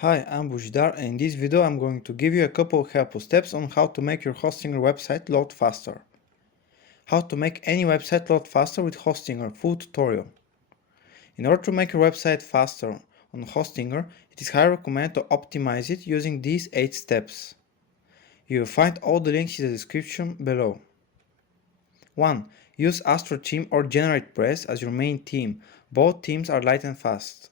Hi, I'm Bujdar, and in this video I'm going to give you a couple of helpful steps on how to make your Hostinger website load faster. How to make any website load faster with Hostinger, full tutorial. In order to make your website faster on Hostinger, it is highly recommended to optimize it using these 8 steps. You will find all the links in the description below. 1. Use Astro Theme or GeneratePress as your main theme. Both themes are light and fast.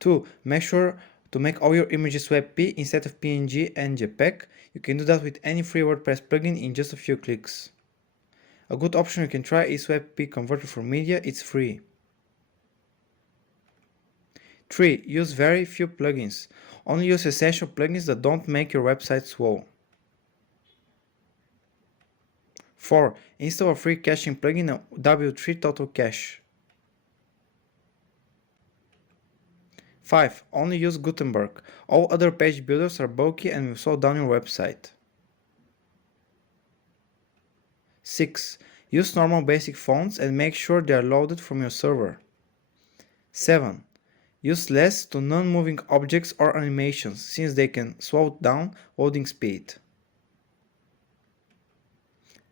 2. Make sure to make all your images WebP instead of PNG and JPEG. You can do that with any free WordPress plugin in just a few clicks. A good option you can try is WebP Converter for Media, it's free. 3. Use very few plugins. Only use essential plugins that don't make your website slow. 4. Install a free caching plugin, W3 Total Cache. 5. Only use Gutenberg. All other page builders are bulky and will slow down your website. 6. Use normal basic fonts and make sure they are loaded from your server. 7. Use less to non-moving objects or animations since they can slow down loading speed.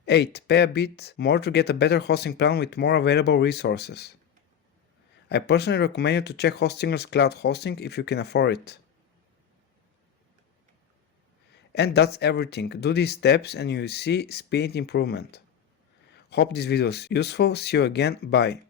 8. Pay a bit more to get a better hosting plan with more available resources. I personally recommend you to check Hostinger's cloud hosting if you can afford it. And that's everything. Do these steps and you will see speed improvement. Hope this video is useful. See you again. Bye.